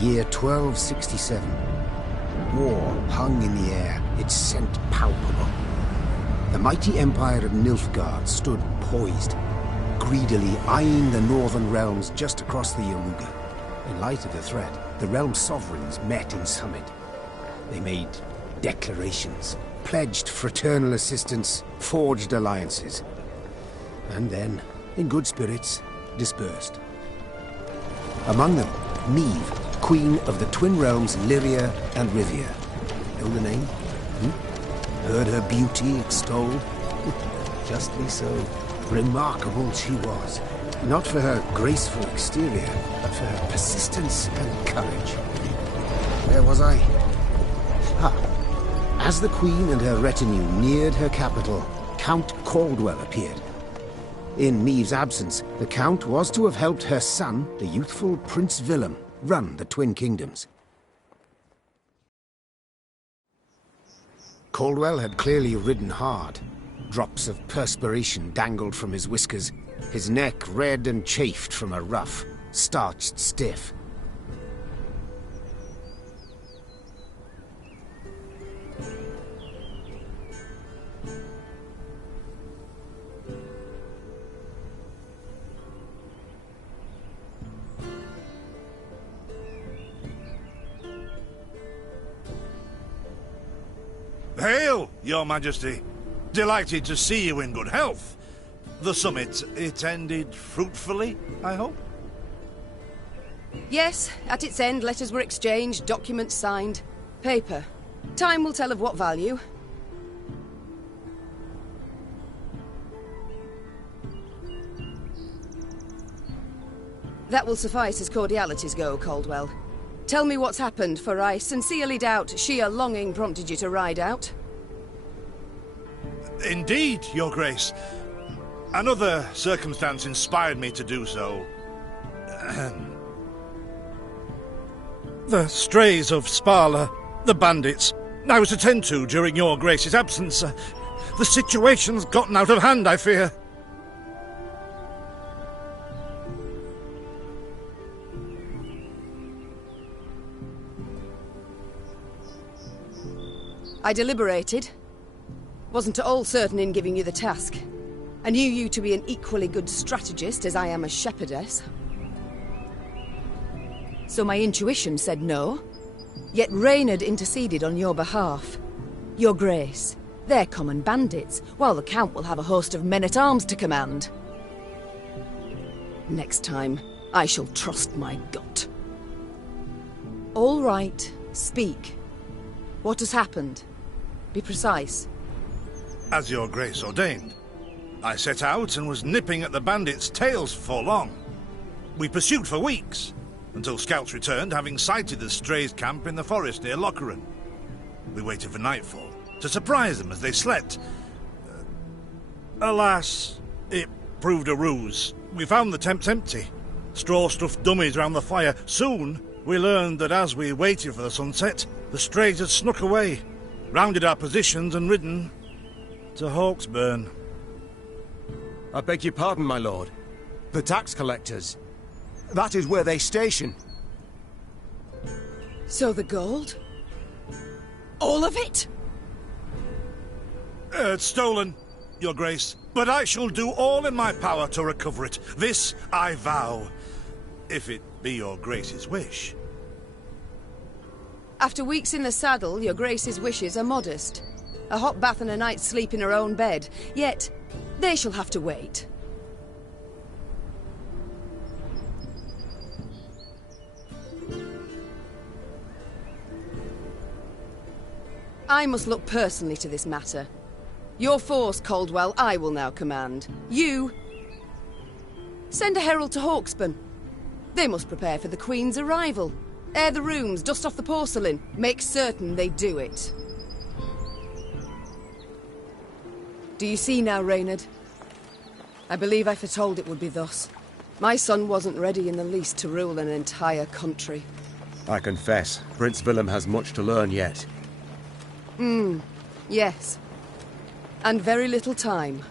year 1267. War hung in the air, its scent palpable. The mighty empire of Nilfgaard stood poised, greedily eyeing the northern realms just across the Yaruga. In light of the threat, the realm's sovereigns met in summit. They made declarations, pledged fraternal assistance, forged alliances, and then, in good spirits, dispersed. Among them, Meve, Queen of the Twin Realms Lyria and Rivia. Know the name? Heard her beauty extolled? Justly so. Remarkable she was. Not for her graceful exterior, but for her persistence and courage. Where was I? As the Queen and her retinue neared her capital, Count Caldwell appeared. In Meve's absence, the Count was to have helped her son, the youthful Prince Willem, run the Twin Kingdoms. Caldwell had clearly ridden hard. Drops of perspiration dangled from his whiskers, his neck red and chafed from a ruff, starched stiff. Hail, Your Majesty. Delighted to see you in good health. The summit, it ended fruitfully, I hope? Yes, at its end, letters were exchanged, documents signed. Paper. Time will tell of what value. That will suffice as cordialities go, Caldwell. Tell me what's happened, for I sincerely doubt sheer longing prompted you to ride out. Indeed, Your Grace. Another circumstance inspired me to do so. The strays of Spala, the bandits, I was to tend to during Your Grace's absence. The situation's gotten out of hand, I fear. I deliberated. Wasn't at all certain in giving you the task. I knew you to be an equally good strategist as I am a shepherdess. So my intuition said no. Yet Reynard interceded on your behalf. Your Grace, they're common bandits, while the Count will have a host of men-at-arms to command. Next time, I shall trust my gut. All right, speak. What has happened? Be precise. As Your Grace ordained, I set out and was nipping at the bandits' tails for long. We pursued for weeks, until scouts returned, having sighted the strays' camp in the forest near Locheren. We waited for nightfall to surprise them as they slept. Alas, it proved a ruse. We found the tents empty, straw-stuffed dummies round the fire. Soon, we learned that as we waited for the sunset, the strays had snuck away, rounded our positions and ridden to Hawksburn. I beg your pardon, my lord. The tax collectors. That is where they station. So the gold? All of it? It's stolen, Your Grace, but I shall do all in my power to recover it. This I vow, if it be Your Grace's wish. After weeks in the saddle, Your Grace's wishes are modest. A hot bath and a night's sleep in her own bed. Yet, they shall have to wait. I must look personally to this matter. Your force, Caldwell, I will now command. You... send a herald to Hawksburn. They must prepare for the Queen's arrival. Air the rooms, dust off the porcelain. Make certain they do it. Do you see now, Reynard? I believe I foretold it would be thus. My son wasn't ready in the least to rule an entire country. I confess, Prince Willem has much to learn yet. Yes. And very little time.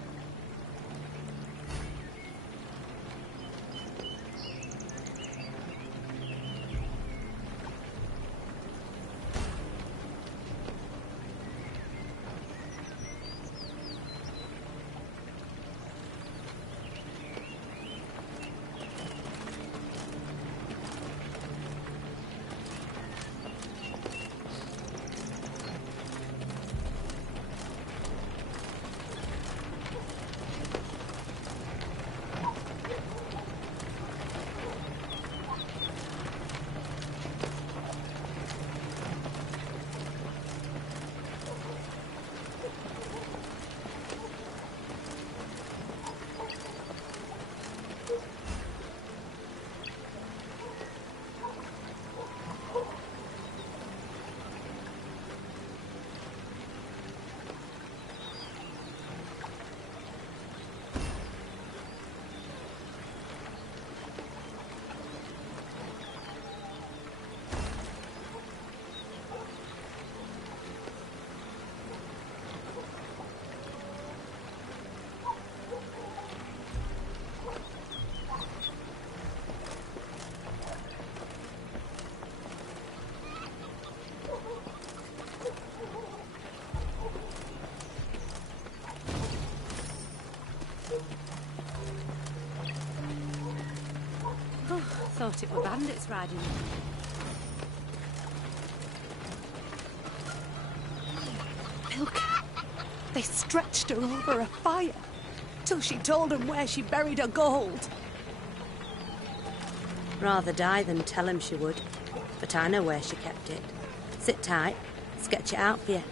thought it were bandits riding in. Milk. They stretched her over a fire till she told them where she buried her gold. Rather die than tell him she would. But I know where she kept it. Sit tight. Sketch it out for you.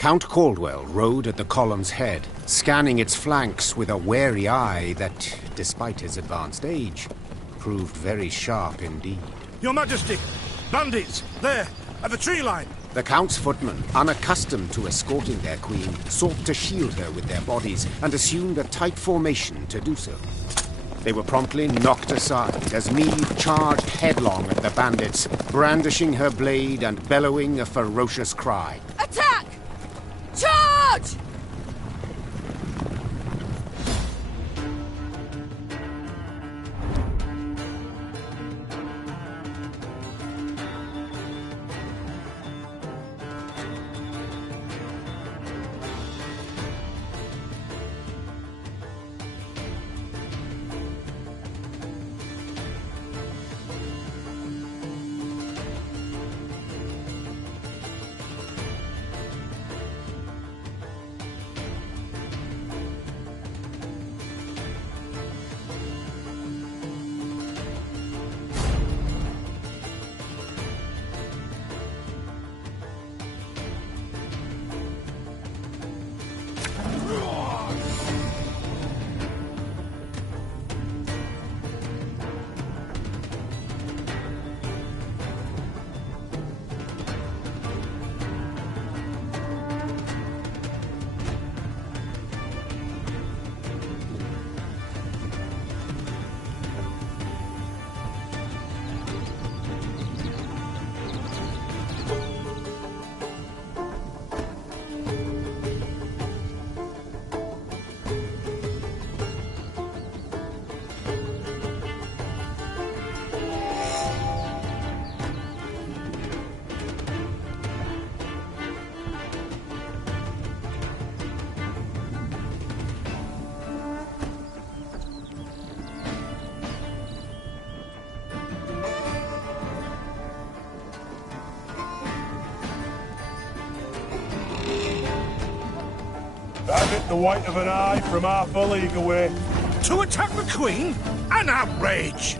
Count Caldwell rode at the column's head, scanning its flanks with a wary eye that, despite his advanced age, proved very sharp indeed. Your Majesty! Bandits! There! At the tree line! The Count's footmen, unaccustomed to escorting their queen, sought to shield her with their bodies and assumed a tight formation to do so. They were promptly knocked aside as Meade charged headlong at the bandits, brandishing her blade and bellowing a ferocious cry. Attack! Charge! Have it the white of an eye from half a league away. To attack the Queen? An outrage!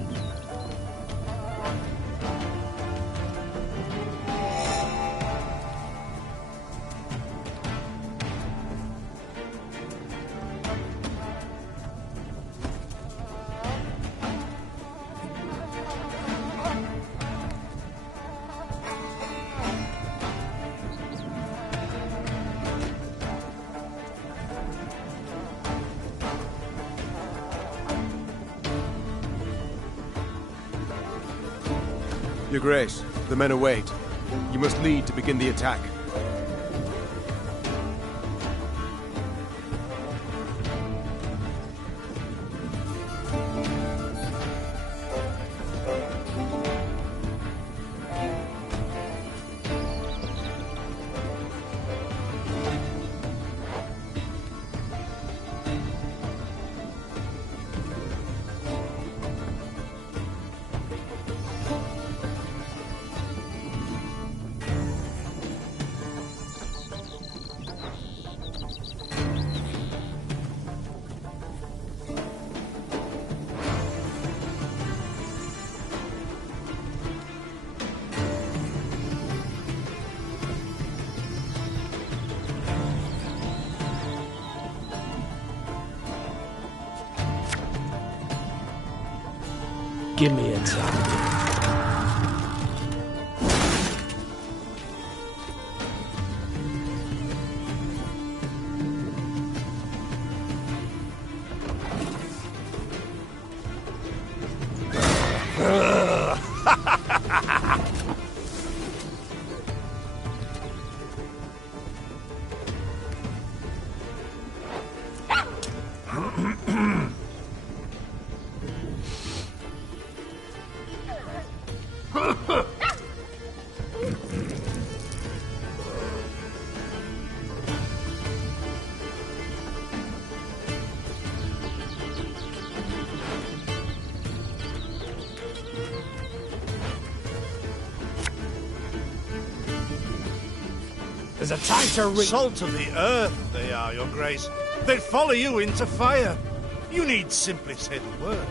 Your Grace, the men await. You must lead to begin the attack. Give me a time. There's a tighter salt of the earth, they are, Your Grace. They'd follow you into fire. You need simply say the word.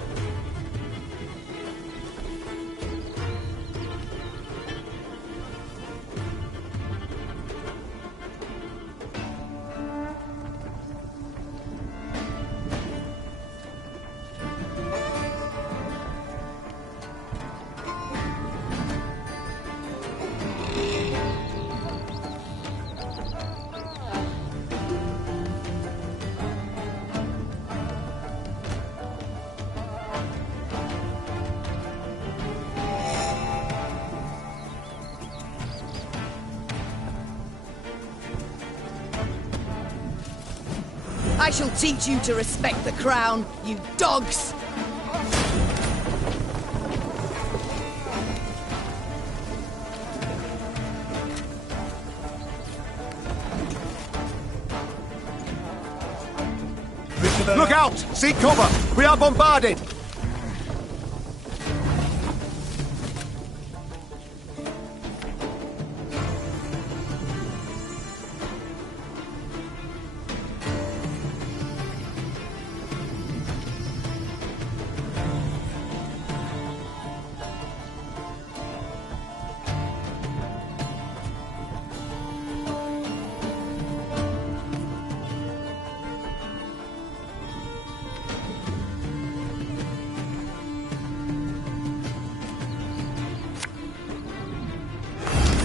I shall teach you to respect the crown, you dogs! Look out! Seek cover! We are bombarded!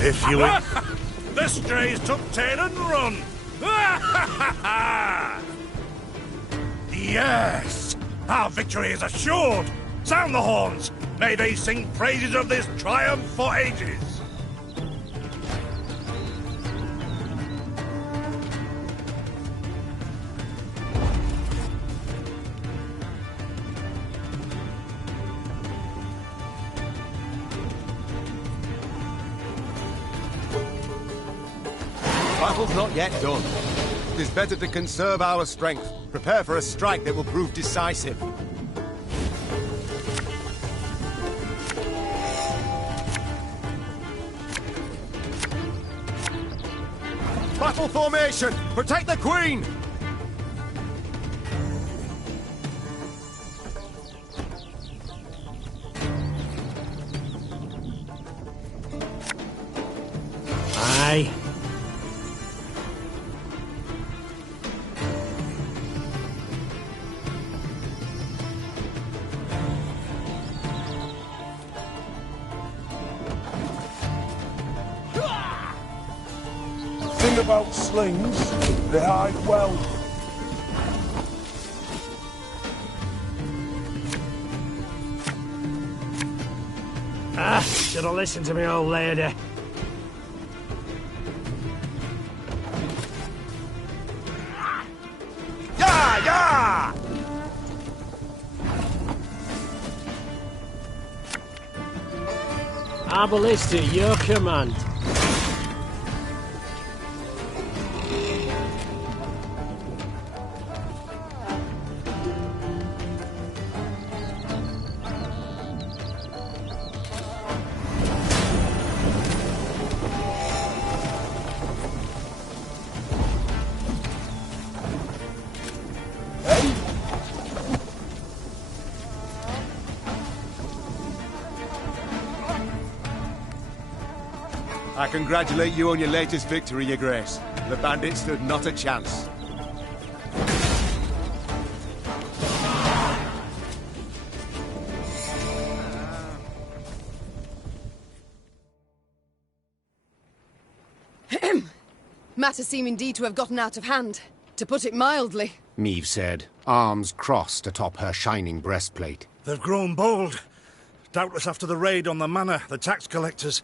If you... The strays took tail and run! Yes! Our victory is assured! Sound the horns! May they sing praises of this triumph for ages! Battle's not yet done. It is better to conserve our strength. Prepare for a strike that will prove decisive. Battle formation! Protect the Queen! way. Thing about slings, they hide well. Should have listened to me old lady. Yeah, yeah! Our ballista, your command. I congratulate you on your latest victory, Your Grace. The bandits stood not a chance. Matters seem indeed to have gotten out of hand, to put it mildly. Meve said, arms crossed atop her shining breastplate. They've grown bold. Doubtless after the raid on the manor, the tax collectors.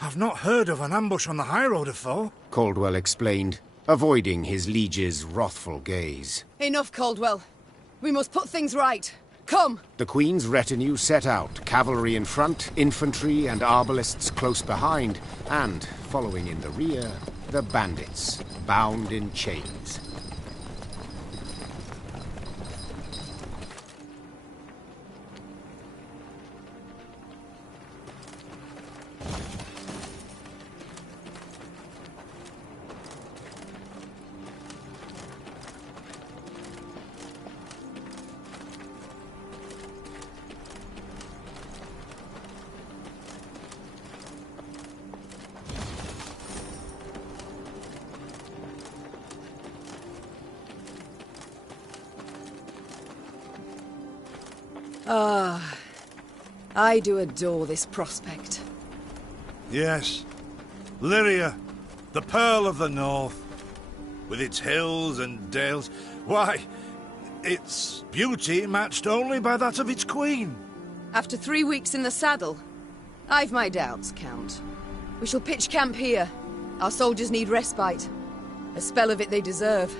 I've not heard of an ambush on the high road afore. Caldwell explained, avoiding his liege's wrathful gaze. Enough, Caldwell. We must put things right. Come! The Queen's retinue set out, cavalry in front, infantry and arbalists close behind, and, following in the rear, the bandits, bound in chains. I do adore this prospect. Yes. Lyria, the Pearl of the North. With its hills and dales. Why, its beauty matched only by that of its queen. After 3 weeks in the saddle, I've my doubts, Count. We shall pitch camp here. Our soldiers need respite. A spell of it they deserve.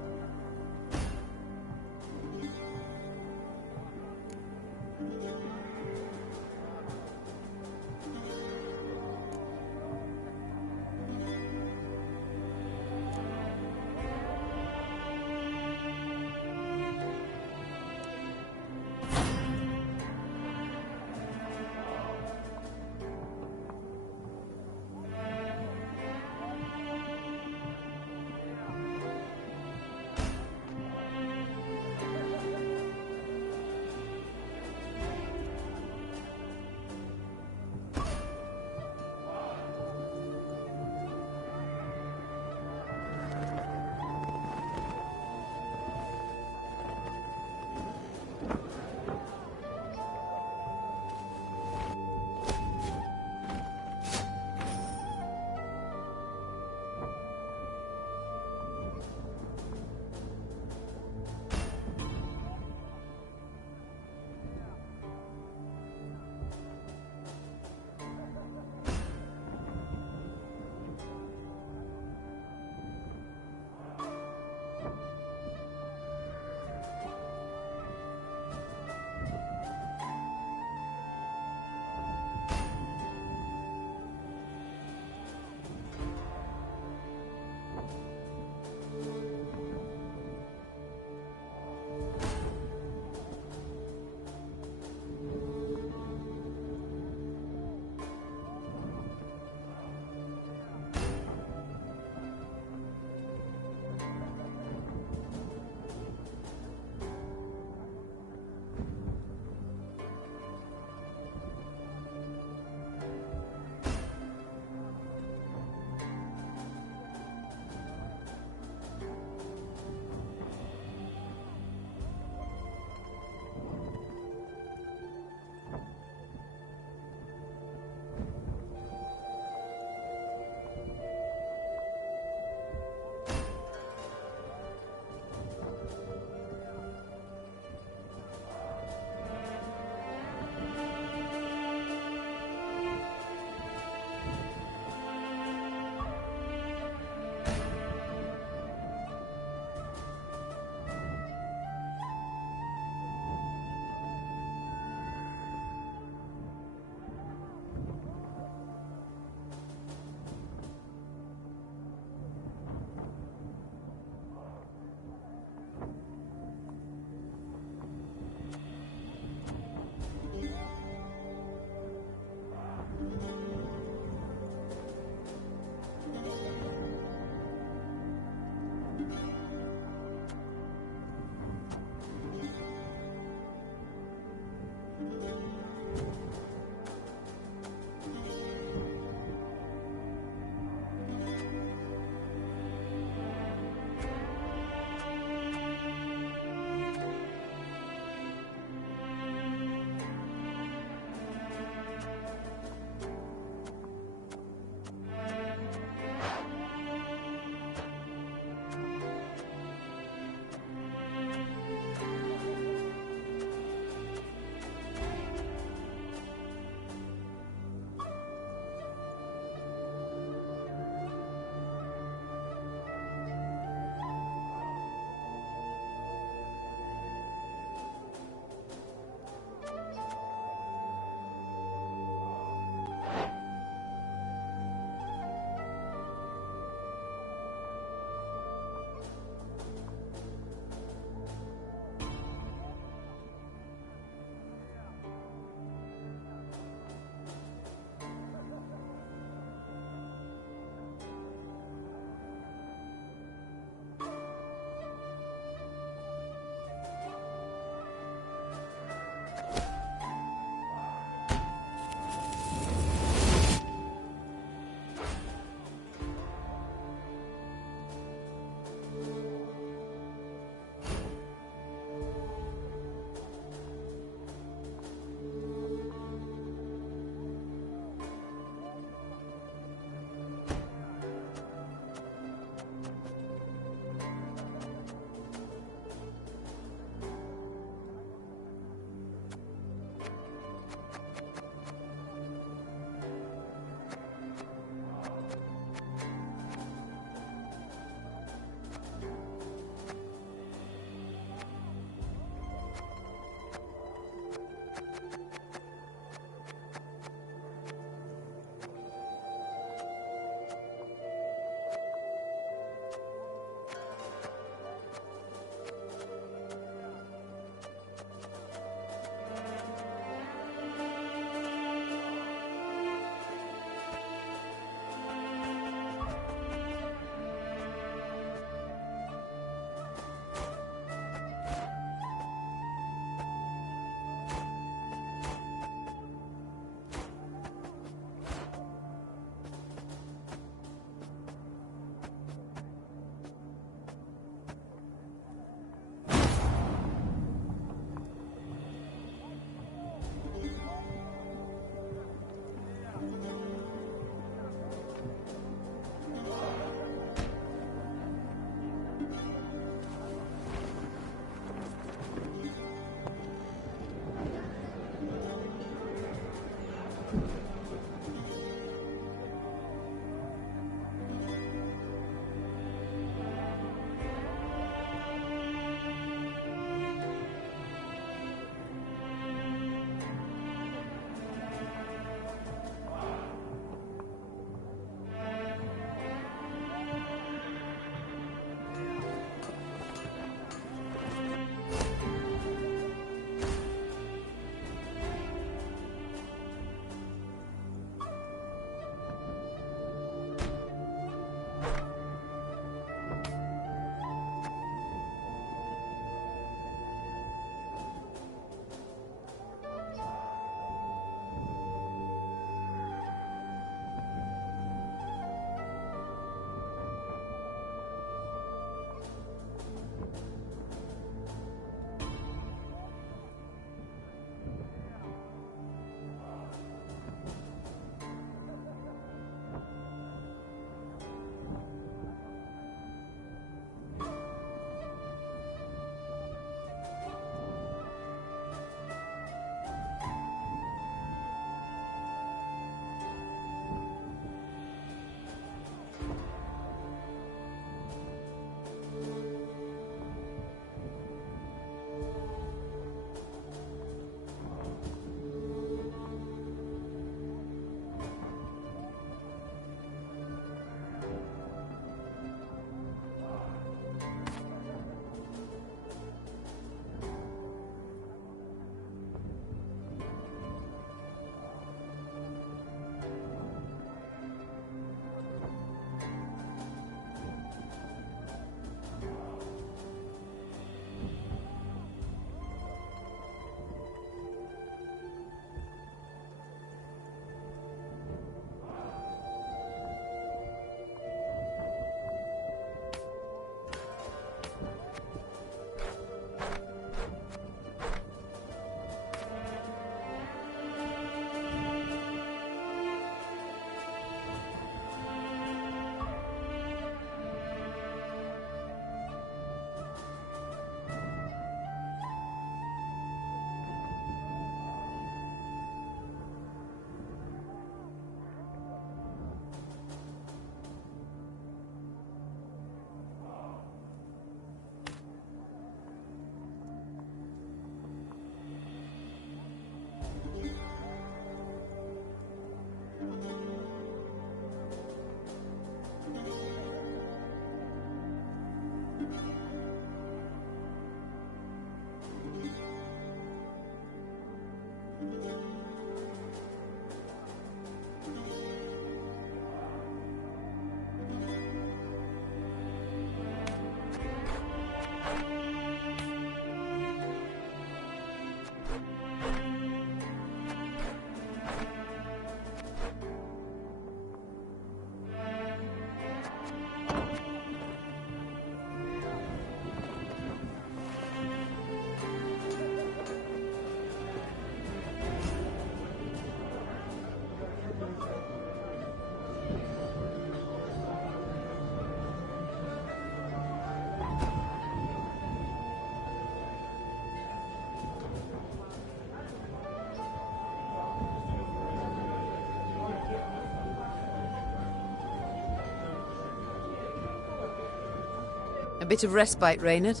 A bit of respite, Reynard?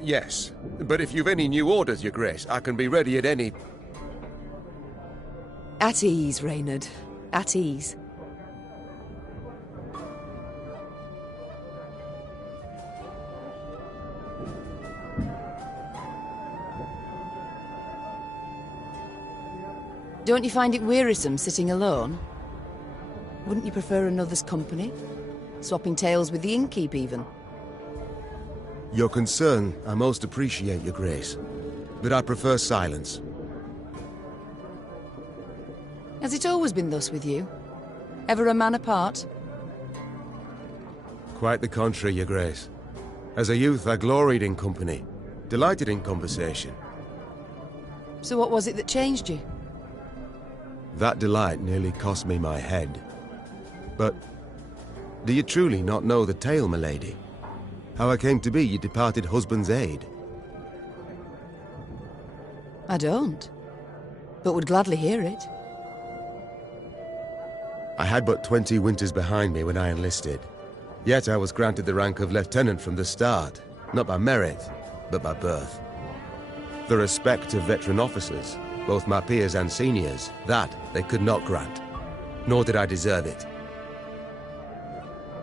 Yes. But if you've any new orders, Your Grace, I can be ready at any... At ease, Reynard. At ease. Don't you find it wearisome sitting alone? Wouldn't you prefer another's company? Swapping tales with the innkeep, even? Your concern, I most appreciate, Your Grace. But I prefer silence. Has it always been thus with you? Ever a man apart? Quite the contrary, Your Grace. As a youth, I gloried in company, delighted in conversation. So what was it that changed you? That delight nearly cost me my head. But do you truly not know the tale, milady? How I came to be your departed husband's aide? I don't, but would gladly hear it. I had but 20 winters behind me when I enlisted. Yet I was granted the rank of lieutenant from the start, not by merit, but by birth. The respect of veteran officers, both my peers and seniors, that they could not grant, nor did I deserve it.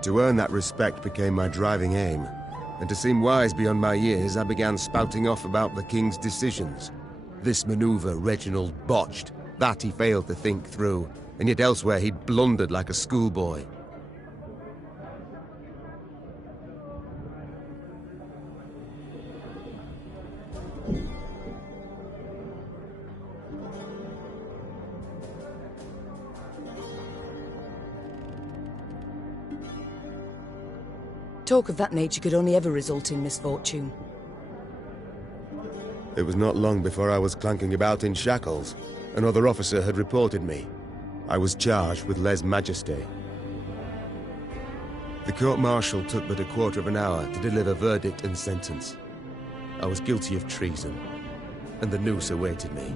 To earn that respect became my driving aim, and to seem wise beyond my years, I began spouting off about the king's decisions. This maneuver Reginald botched, that he failed to think through, and yet elsewhere he'd blundered like a schoolboy. Talk of that nature could only ever result in misfortune. It was not long before I was clanking about in shackles. Another officer had reported me. I was charged with lèse-majesté. The court-martial took but a quarter of an hour to deliver verdict and sentence. I was guilty of treason, and the noose awaited me.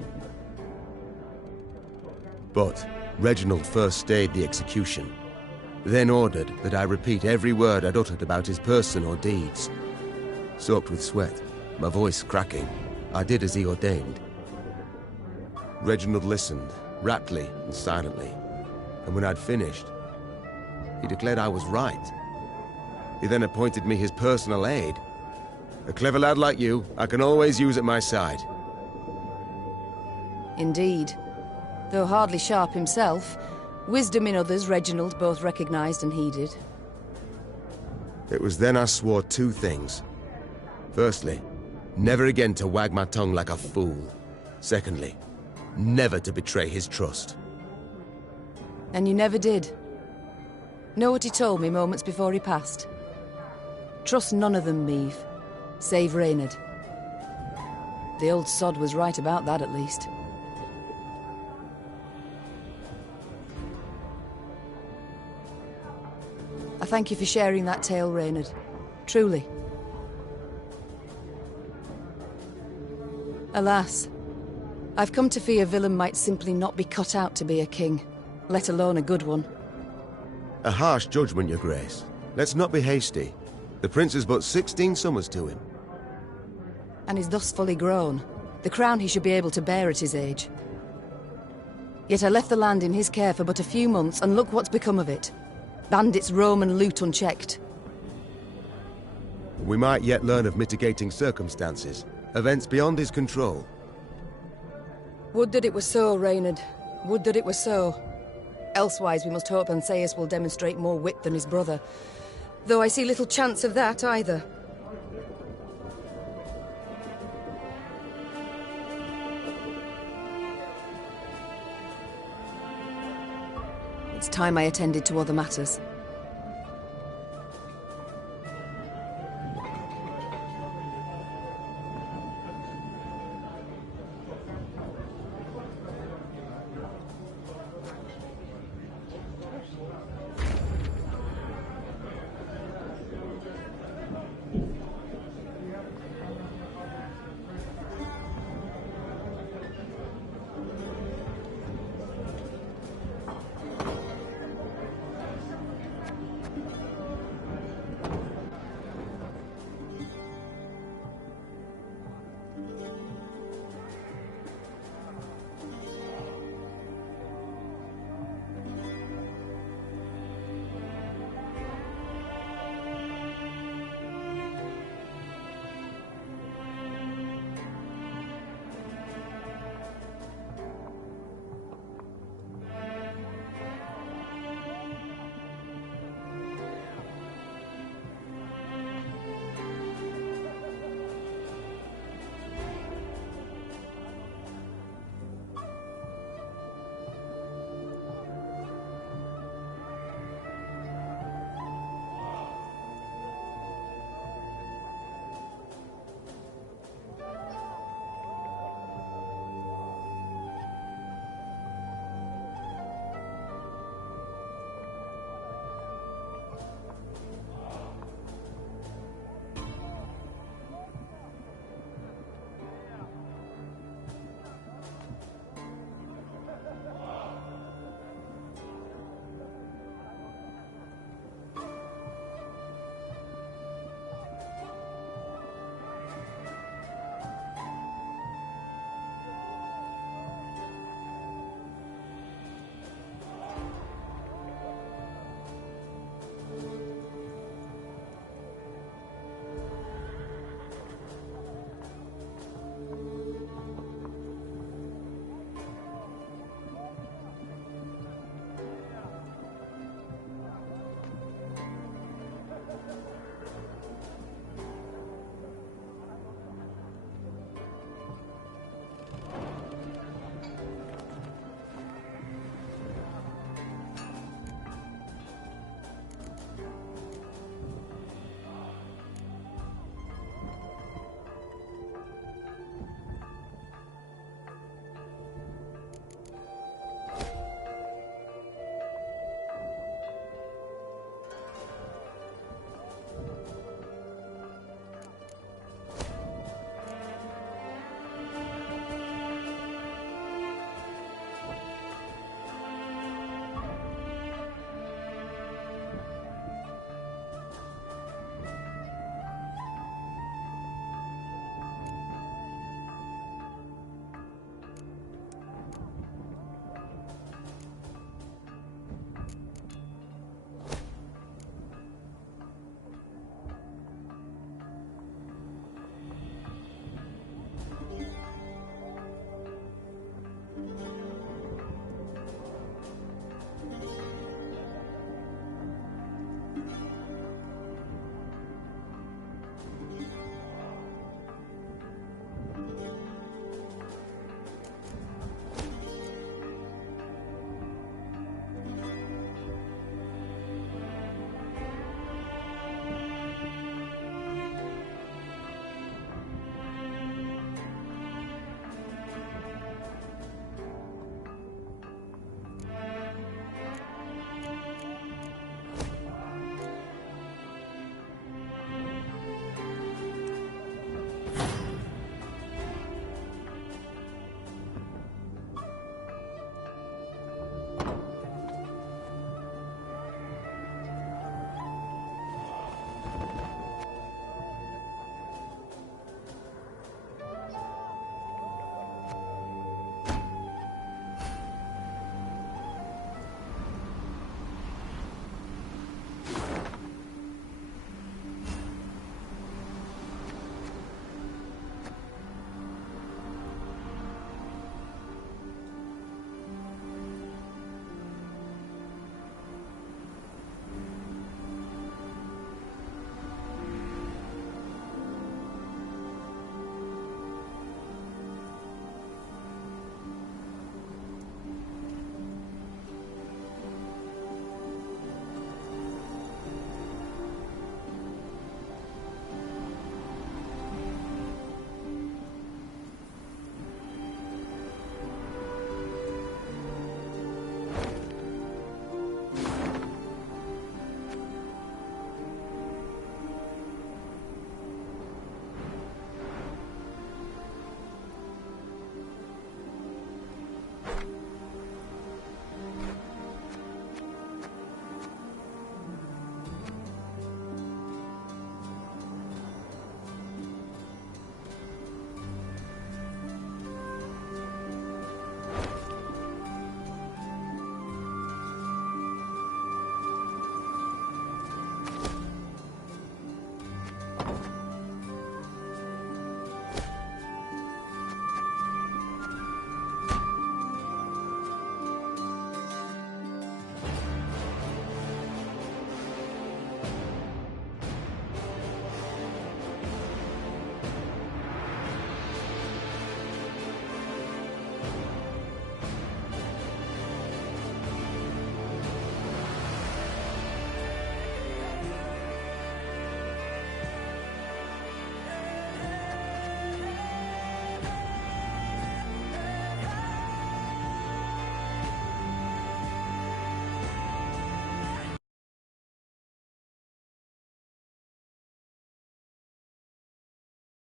But Reginald first stayed the execution, then ordered that I repeat every word I'd uttered about his person or deeds. Soaked with sweat, my voice cracking, I did as he ordained. Reginald listened, raptly and silently, and when I'd finished, he declared I was right. He then appointed me his personal aide. A clever lad like you, I can always use at my side. Indeed. Though hardly sharp himself, wisdom in others Reginald both recognized and heeded. It was then I swore two things. Firstly, never again to wag my tongue like a fool. Secondly, never to betray his trust. And you never did. Know what he told me moments before he passed? Trust none of them, Meave, save Reynard. The old sod was right about that, at least. I thank you for sharing that tale, Reynard. Truly. Alas, I've come to fear Willem might simply not be cut out to be a king, let alone a good one. A harsh judgment, Your Grace. Let's not be hasty. The prince is but 16 summers to him. And is thus fully grown. The crown he should be able to bear at his age. Yet I left the land in his care for but a few months, and look what's become of it. Bandits roam and loot unchecked. We might yet learn of mitigating circumstances, events beyond his control. Would that it were so, Reynard. Would that it were so. Elsewise we must hope Ancaeus will demonstrate more wit than his brother. Though I see little chance of that either. It's time I attended to other matters.